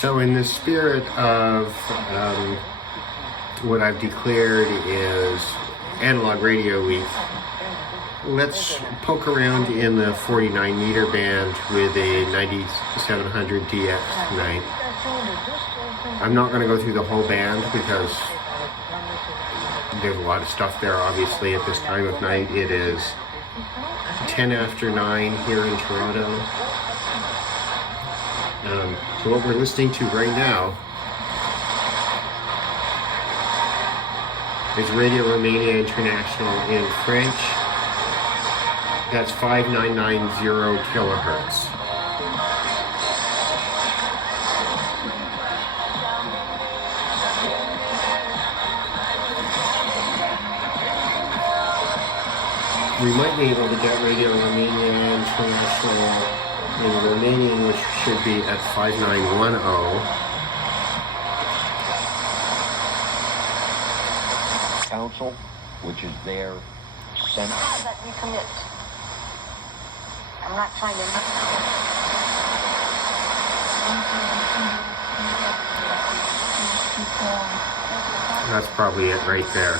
So in the spirit of what I've declared is Analog Radio Week, let's poke around in the 49 meter band with a 9700DX tonight. I'm not going to go through the whole band because there's a lot of stuff there obviously at this time of night. It is 10 after 9 here in Toronto. So what we're listening to right now is Radio Romania International in French. That's 5990 kilohertz. We might be able to get Radio Romania International in Romanian, which should be at 5910. Council, which is their Senate. Let me commit. I'm not trying to. That's probably it right there.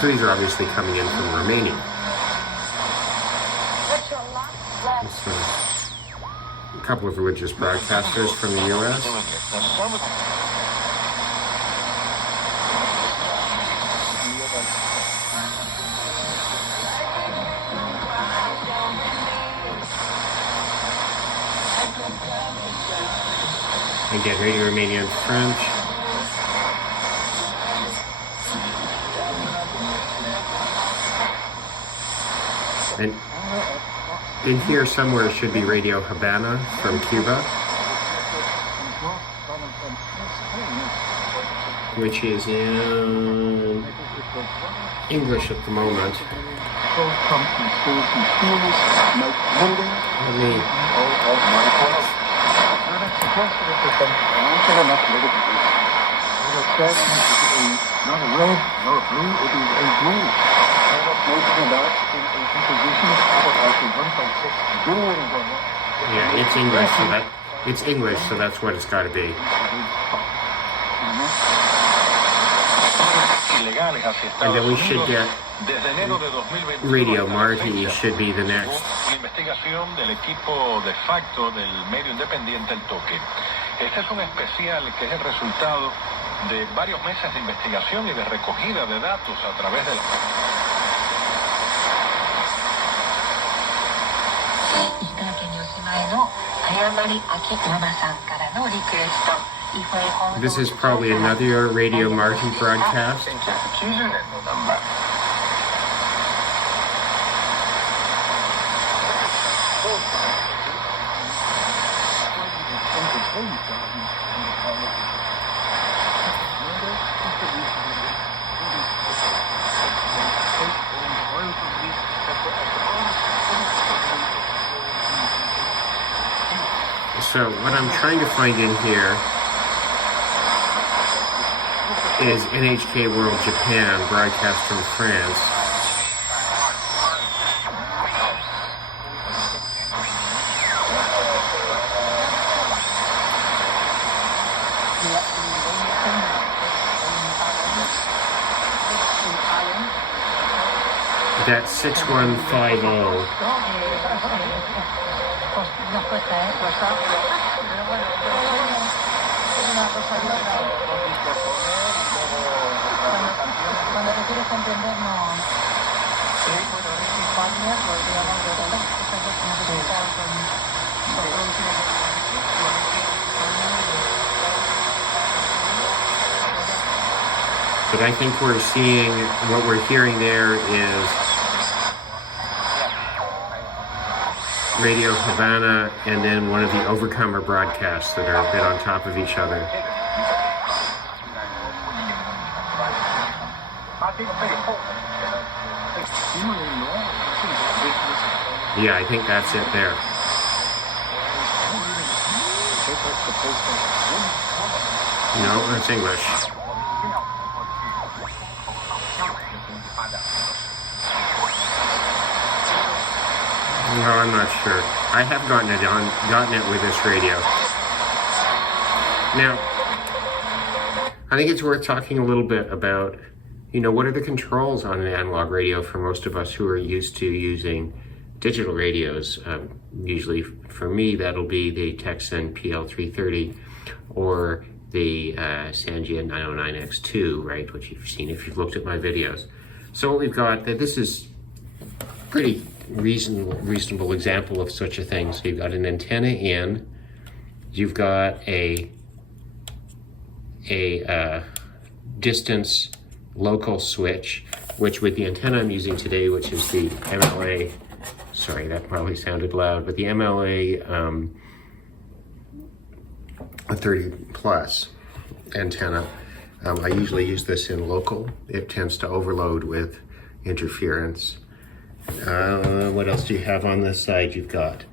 So these are obviously coming in from Romania. So, a couple of religious broadcasters from the U.S. Again, Radio Romania in French. And in here somewhere should be Radio Havana from Cuba, which is in English at the moment. Yeah, it's English, so that's what it's got to be. And then we should get Radio Marty should be the next. Investigación del equipo de facto del medio independiente El Toque. Este es un especial que es el resultado de varios meses de investigación y de recogida de datos a través de la... This is probably another Radio Marty broadcast. So what I'm trying to find in here is NHK World Japan, broadcast from France. That's 6150. But I think we're seeing, what we're hearing there is Radio Havana and then one of the Overcomer broadcasts that are a bit on top of each other. Yeah, I think that's it there. No, that's English. No, I'm not sure. I have gotten it with this radio. Now, I think it's worth talking a little bit about, what are the controls on an analog radio for most of us who are used to using digital radios. Usually for me, that'll be the Tecsun PL330 or the Sangia 909X2, right, which you've seen if you've looked at my videos. So what we've got, this is pretty reasonable example of such a thing. So you've got an antenna in, you've got a distance local switch, which with the antenna I'm using today, which is the MLA, sorry, that probably sounded loud, but the MLA 30 plus antenna. I usually use this in local. It tends to overload with interference. What else do you have on this side? You've got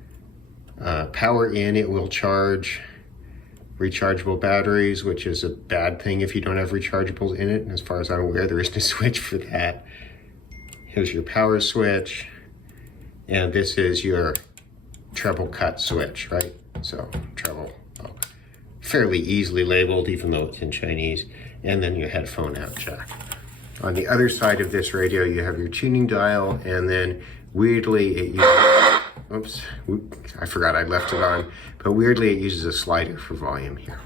power in, it will charge rechargeable batteries, which is a bad thing if you don't have rechargeables in it. And as far as I'm aware, there isn't a switch for that. Here's your power switch. And this is your treble cut switch, right? So treble, fairly easily labeled, even though it's in Chinese. And then your headphone out jack. On the other side of this radio, you have your tuning dial, and then weirdly it uses, oops, I forgot I left it on, but weirdly it uses a slider for volume here.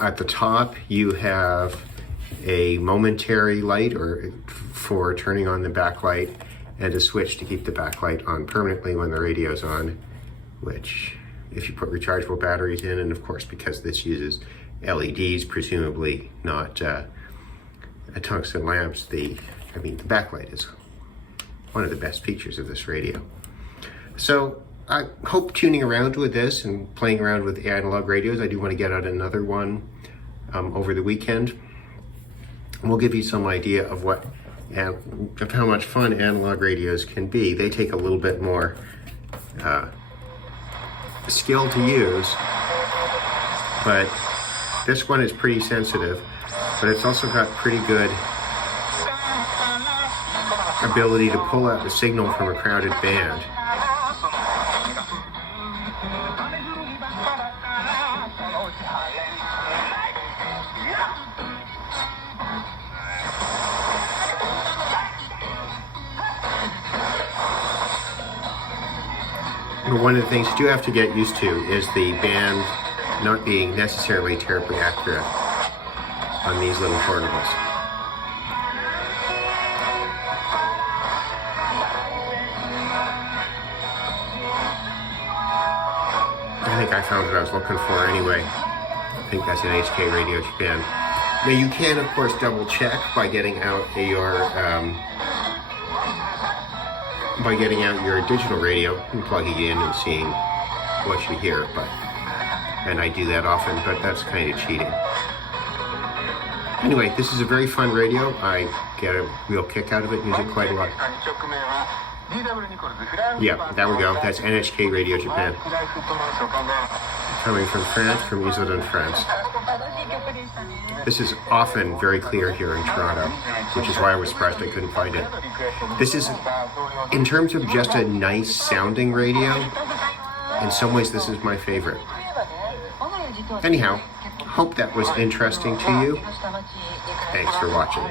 At the top, you have a momentary light for turning on the backlight, and a switch to keep the backlight on permanently when the radio's on, which if you put rechargeable batteries in, and of course because this uses LEDs, presumably not tungsten lamps, the backlight is one of the best features of this radio. So I hope tuning around with this and playing around with analog radios. I do want to get out another one over the weekend. We'll give you some idea of how much fun analog radios can be. They take a little bit more skill to use, but this one is pretty sensitive, but it's also got pretty good ability to pull out the signal from a crowded band. One of the things you do have to get used to is the band not being necessarily terribly accurate on these little portables. I think I found what I was looking for anyway. I think that's an HK Radio Japan. Now you can of course double check by getting out your digital radio and plugging it in and seeing what you hear, and I do that often, but that's kind of cheating. Anyway, this is a very fun radio. I get a real kick out of it, use it quite a lot. Yeah, there we go. That's NHK Radio Japan. Coming from France, from Isoden, France. This is often very clear here in Toronto, which is why I was surprised I couldn't find it. This is, in terms of just a nice sounding radio, in some ways this is my favorite. Anyhow, hope that was interesting to you. Thanks for watching.